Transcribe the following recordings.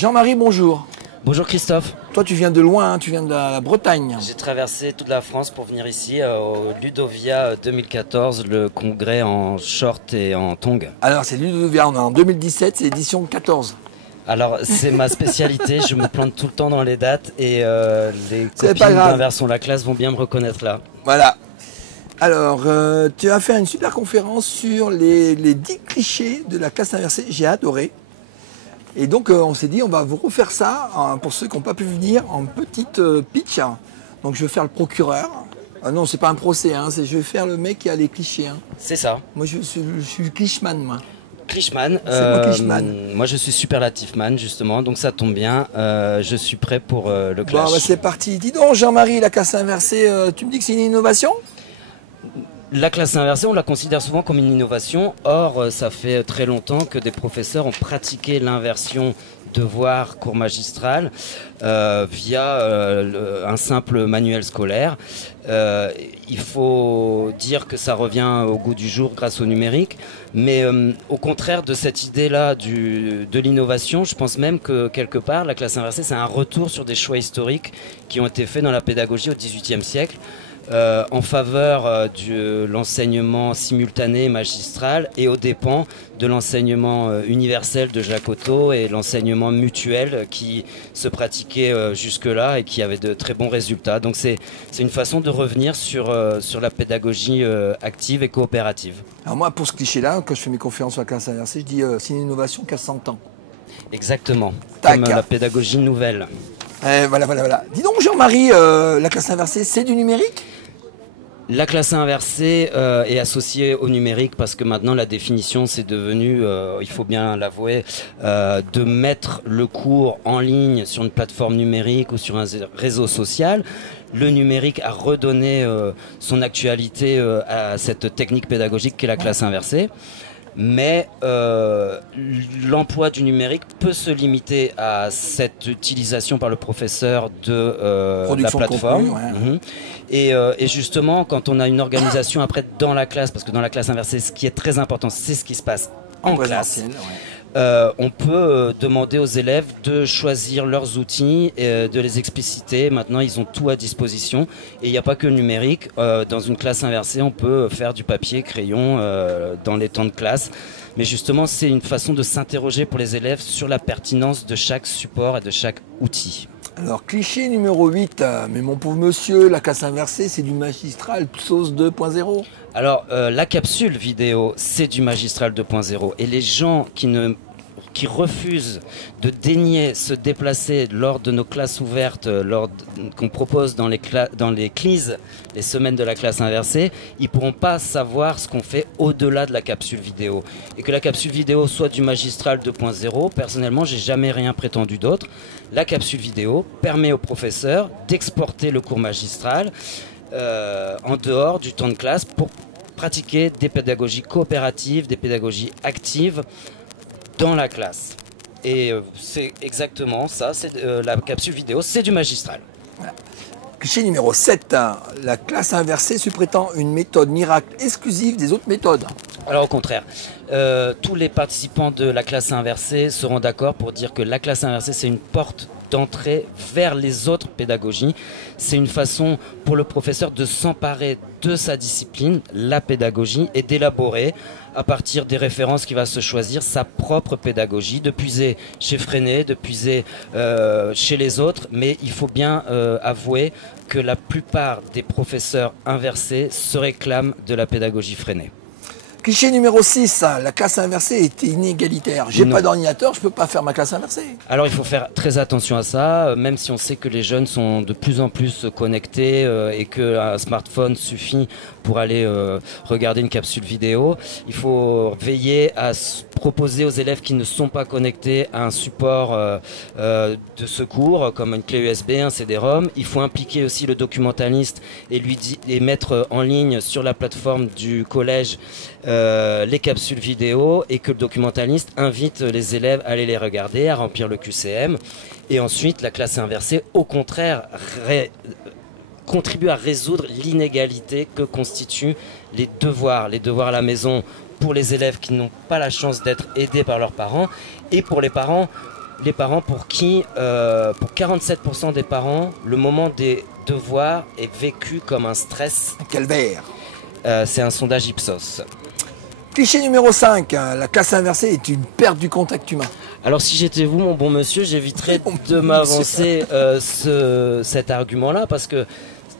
Jean-Marie, bonjour. Bonjour Christophe. Toi, tu viens de loin, hein, tu viens de la Bretagne. J'ai traversé toute la France pour venir ici au Ludovia 2014, le congrès en short et en tongs. Alors, c'est Ludovia, on est en 2017, c'est l'édition 14. Alors, c'est ma spécialité, je me plante tout le temps dans les dates et les copines d'Inversion la classe vont bien me reconnaître là. Voilà. Alors, tu as fait une super conférence sur les 10 clichés de la classe inversée, j'ai adoré. Et donc, on s'est dit, on va vous refaire ça, pour ceux qui n'ont pas pu venir, en petite pitch. Donc, je vais faire le procureur. Ah non, c'est pas un procès, hein, je vais faire le mec qui a les clichés. Hein. C'est ça. Moi, je suis clichman, moi. Clichman. Moi, je suis superlatifman, justement, donc ça tombe bien. Je suis prêt pour le clash. Bon, bah, c'est parti. Dis donc, Jean-Marie, la classe inversée, tu me dis que c'est une innovation ? La classe inversée, on la considère souvent comme une innovation. Or, ça fait très longtemps que des professeurs ont pratiqué l'inversion devoir cours magistral via un simple manuel scolaire. Il faut dire que ça revient au goût du jour grâce au numérique, mais au contraire de cette idée-là de l'innovation, je pense même que quelque part la classe inversée c'est un retour sur des choix historiques qui ont été faits dans la pédagogie au XVIIIe siècle. En faveur de l'enseignement simultané magistral et aux dépens de l'enseignement universel de Jacques Otto et l'enseignement mutuel qui se pratiquait jusque-là et qui avait de très bons résultats. Donc c'est une façon de revenir sur la pédagogie active et coopérative. Alors moi, pour ce cliché-là, quand je fais mes conférences sur la classe inversée, je dis c'est une innovation qui a 100 ans. Exactement, Tac. Comme la pédagogie nouvelle. Voilà. Dis donc Jean-Marie, la classe inversée, c'est du numérique ? La classe inversée est associée au numérique parce que maintenant la définition c'est devenu, il faut bien l'avouer, de mettre le cours en ligne sur une plateforme numérique ou sur un réseau social. Le numérique a redonné son actualité à cette technique pédagogique qu'est la classe inversée. Mais l'emploi du numérique peut se limiter à cette utilisation par le professeur de la plateforme. De contenu, ouais. Et justement, quand on a une organisation après dans la classe, parce que dans la classe inversée, ce qui est très important, c'est ce qui se passe en classe. On peut demander aux élèves de choisir leurs outils et de les expliciter. Maintenant, ils ont tout à disposition. Et il n'y a pas que le numérique. Dans une classe inversée, on peut faire du papier, crayon dans les temps de classe. Mais justement, c'est une façon de s'interroger pour les élèves sur la pertinence de chaque support et de chaque outil. Alors, cliché numéro 8, mais mon pauvre monsieur, la classe inversée, c'est du magistral sauce 2.0. Alors, la capsule vidéo, c'est du magistral 2.0. Et les gens qui refusent de daigner se déplacer lors de nos classes ouvertes, qu'on propose dans les CLIS, les semaines de la classe inversée, ils ne pourront pas savoir ce qu'on fait au-delà de la capsule vidéo. Et que la capsule vidéo soit du magistral 2.0, personnellement, j'ai jamais rien prétendu d'autre. La capsule vidéo permet aux professeurs d'exporter le cours magistral en dehors du temps de classe pour pratiquer des pédagogies coopératives, des pédagogies actives dans la classe. Et c'est exactement ça, c'est la capsule vidéo, c'est du magistral. Voilà. Cliché numéro 7, la classe inversée se prétend une méthode miracle exclusive des autres méthodes. Alors au contraire, tous les participants de la classe inversée seront d'accord pour dire que la classe inversée c'est une porte d'entrée vers les autres pédagogies. C'est une façon pour le professeur de s'emparer de sa discipline, la pédagogie, et d'élaborer à partir des références qu'il va se choisir sa propre pédagogie, de puiser chez Freinet, de puiser chez les autres, mais il faut bien avouer que la plupart des professeurs inversés se réclament de la pédagogie Freinet. Cliché numéro 6, la classe inversée est inégalitaire. J'ai pas d'ordinateur, je peux pas faire ma classe inversée. Alors il faut faire très attention à ça, même si on sait que les jeunes sont de plus en plus connectés et qu'un smartphone suffit pour aller regarder une capsule vidéo. Il faut veiller à proposer aux élèves qui ne sont pas connectés à un support de secours comme une clé USB, un CD-ROM. Il faut impliquer aussi le documentaliste et mettre en ligne sur la plateforme du collège les capsules vidéo et que le documentaliste invite les élèves à aller les regarder, à remplir le QCM. Et ensuite, la classe inversée, au contraire, contribue à résoudre l'inégalité que constituent les devoirs à la maison pour les élèves qui n'ont pas la chance d'être aidés par leurs parents et pour les parents les parents pour qui, pour 47% des parents, le moment des devoirs est vécu comme un stress. Un calvaire. C'est un sondage Ipsos. Cliché numéro 5, hein, la classe inversée est une perte du contact humain. Alors si j'étais vous, mon bon monsieur, j'éviterais de m'avancer cet argument-là, parce que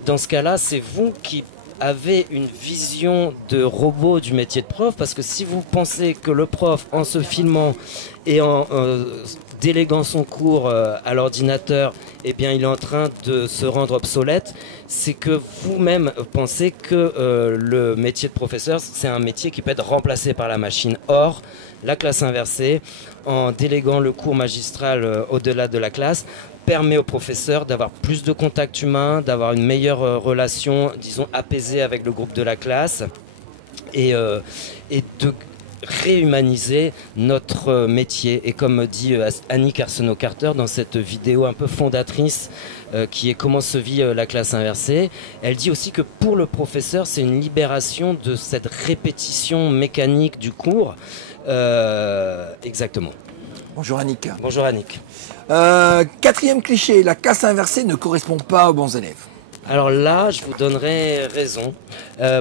dans ce cas-là, c'est vous qui avez une vision de robot du métier de prof, parce que si vous pensez que le prof, en se filmant et en déléguant son cours à l'ordinateur, eh bien, il est en train de se rendre obsolète, c'est que vous-même pensez que le métier de professeur, c'est un métier qui peut être remplacé par la machine. Or, la classe inversée, en déléguant le cours magistral au-delà de la classe, permet aux professeurs d'avoir plus de contact humain, d'avoir une meilleure relation, disons, apaisée avec le groupe de la classe et de réhumaniser notre métier. Et comme dit Annick Arsenault-Carter dans cette vidéo un peu fondatrice qui est Comment se vit la classe inversée, elle dit aussi que pour le professeur, c'est une libération de cette répétition mécanique du cours. Exactement. Bonjour Annick. Bonjour Annick. Quatrième cliché, la classe inversée ne correspond pas aux bons élèves. Alors là, je vous donnerai raison,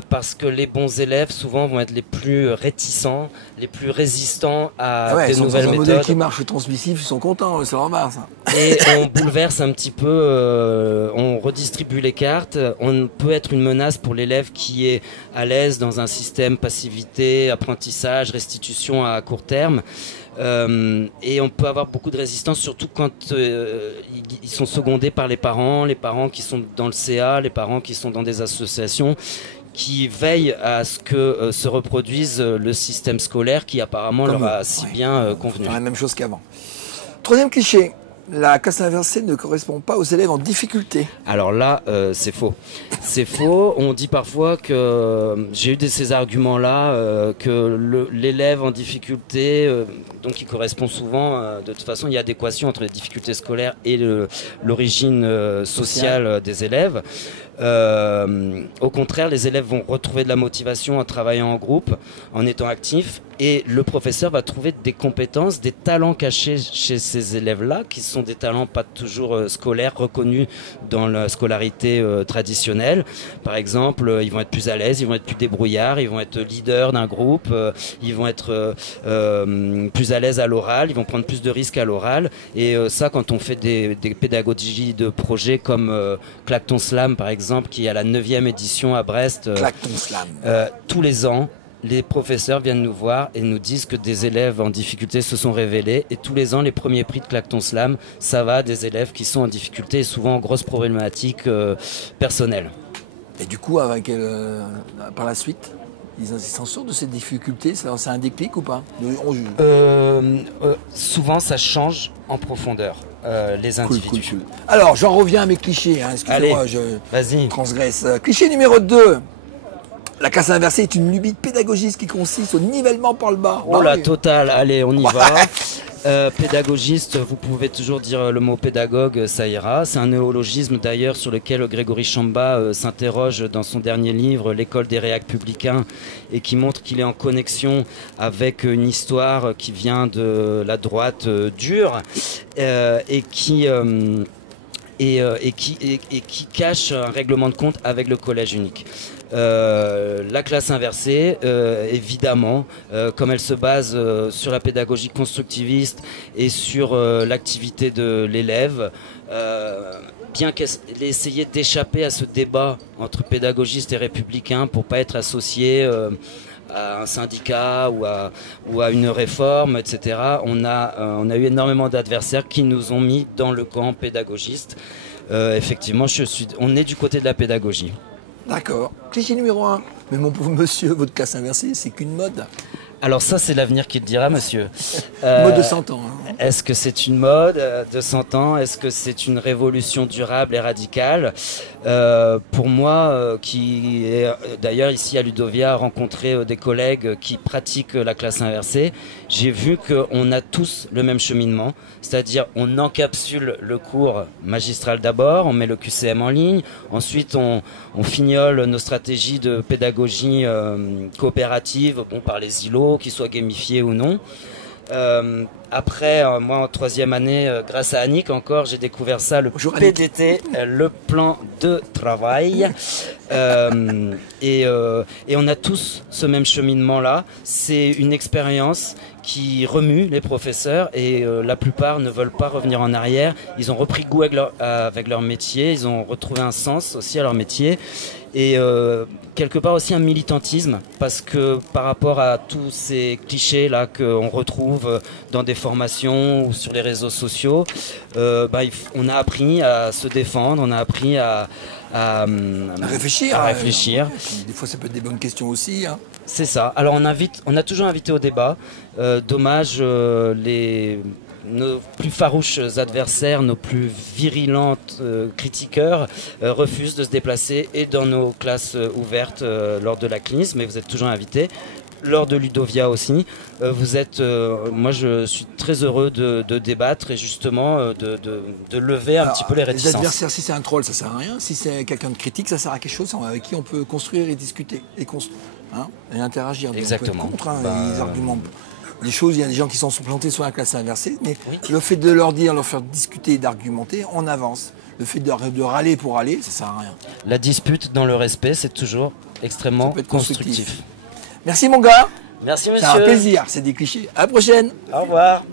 parce que les bons élèves, souvent, vont être les plus réticents, les plus résistants à des nouvelles méthodes. Un modèle qui marche transmissif, ils sont contents, c'est normal ça. Et on bouleverse un petit peu, on redistribue les cartes. On peut être une menace pour l'élève qui est à l'aise dans un système passivité, apprentissage, restitution à court terme. Et on peut avoir beaucoup de résistance, surtout quand ils sont secondés par les parents qui sont dans le CA, les parents qui sont dans des associations, qui veillent à ce que se reproduise le système scolaire qui apparemment leur a si bien convenu. La même chose qu'avant. Troisième cliché, la classe inversée ne correspond pas aux élèves en difficulté. Alors là, c'est faux. C'est faux. On dit parfois que j'ai eu ces arguments-là, que l'élève en difficulté, donc il correspond souvent, de toute façon, il y a adéquation entre les difficultés scolaires et l'origine sociale des élèves. Au contraire, les élèves vont retrouver de la motivation en travaillant en groupe, en étant actifs, et le professeur va trouver des compétences, des talents cachés chez ces élèves-là, qui sont des talents pas toujours scolaires, reconnus dans la scolarité traditionnelle. Par exemple, ils vont être plus à l'aise, ils vont être plus débrouillards, ils vont être leaders d'un groupe, ils vont être plus à l'aise à l'oral, ils vont prendre plus de risques à l'oral. Et ça, quand on fait des pédagogies de projets comme Clacton Slam, par exemple, qui est à la 9e édition à Brest, Clacton Slam. Tous les ans, les professeurs viennent nous voir et nous disent que des élèves en difficulté se sont révélés. Et tous les ans, les premiers prix de Clacton Slam, ça va des élèves qui sont en difficulté et souvent en grosses problématiques personnelles. Et du coup, par la suite, ils s'en sortent de ces difficultés. C'est un déclic ou pas? Souvent, ça change en profondeur. Les individus. Cool. Alors, j'en reviens à mes clichés. Hein. Excusez-moi, je transgresse. Cliché numéro 2. La classe inversée est une lubie pédagogique qui consiste au nivellement par le bas. Oh la totale, allez, on y va. Pédagogiste, vous pouvez toujours dire le mot pédagogue, ça ira. C'est un néologisme d'ailleurs sur lequel Grégory Chamba s'interroge dans son dernier livre, L'école des républicains, et qui montre qu'il est en connexion avec une histoire qui vient de la droite dure et qui cache un règlement de compte avec le collège unique. La classe inversée, évidemment, comme elle se base sur la pédagogie constructiviste et sur l'activité de l'élève, bien qu'elle ait essayé d'échapper à ce débat entre pédagogistes et républicains pour pas être associée à un syndicat ou à une réforme, etc. On a eu énormément d'adversaires qui nous ont mis dans le camp pédagogiste. Effectivement, on est du côté de la pédagogie. D'accord. Cliché numéro 1. Mais mon pauvre monsieur, votre classe inversée, c'est qu'une mode. Alors ça, c'est l'avenir qui le dira, monsieur. Mode de 100 ans. Hein. Est-ce que c'est une mode de 100 ans? Est-ce que c'est une révolution durable et radicale? Pour moi, qui est d'ailleurs ici à Ludovia rencontré des collègues qui pratiquent la classe inversée, j'ai vu qu'on a tous le même cheminement, c'est-à-dire on encapsule le cours magistral d'abord, on met le QCM en ligne, ensuite on fignole nos stratégies de pédagogie coopérative, par les îlots, qu'ils soient gamifiés ou non. Après, moi en troisième année, grâce à Annick encore, j'ai découvert ça, le Bonjour, PDT, le plan de travail. Et on a tous ce même cheminement-là. C'est une expérience qui remue les professeurs et la plupart ne veulent pas revenir en arrière. Ils ont repris goût avec leur métier, ils ont retrouvé un sens aussi à leur métier. Et quelque part aussi un militantisme, parce que par rapport à tous ces clichés là qu'on retrouve dans des formations ou sur les réseaux sociaux, on a appris à se défendre, on a appris à réfléchir. Des fois, ça peut être des bonnes questions aussi. Hein. C'est ça. Alors on a toujours invité au débat. Dommage, nos plus farouches adversaires, nos plus virilentes critiqueurs refusent de se déplacer et dans nos classes ouvertes lors de la CNIS, mais vous êtes toujours invités. Lors de Ludovia aussi, moi je suis très heureux de débattre et justement de lever un petit peu les réticences. Les adversaires, si c'est un troll, ça sert à rien. Si c'est quelqu'un de critique, ça sert à quelque chose avec qui on peut construire et discuter et interagir. Exactement. On peut être contre les arguments. Des choses, il y a des gens qui sont plantés sur la classe inversée, mais le fait de leur faire discuter et d'argumenter, on avance. Le fait de râler pour aller, ça sert à rien. La dispute dans le respect, c'est toujours extrêmement constructif. Merci mon gars. Merci monsieur. C'est un plaisir, c'est des clichés. À la prochaine. Au revoir.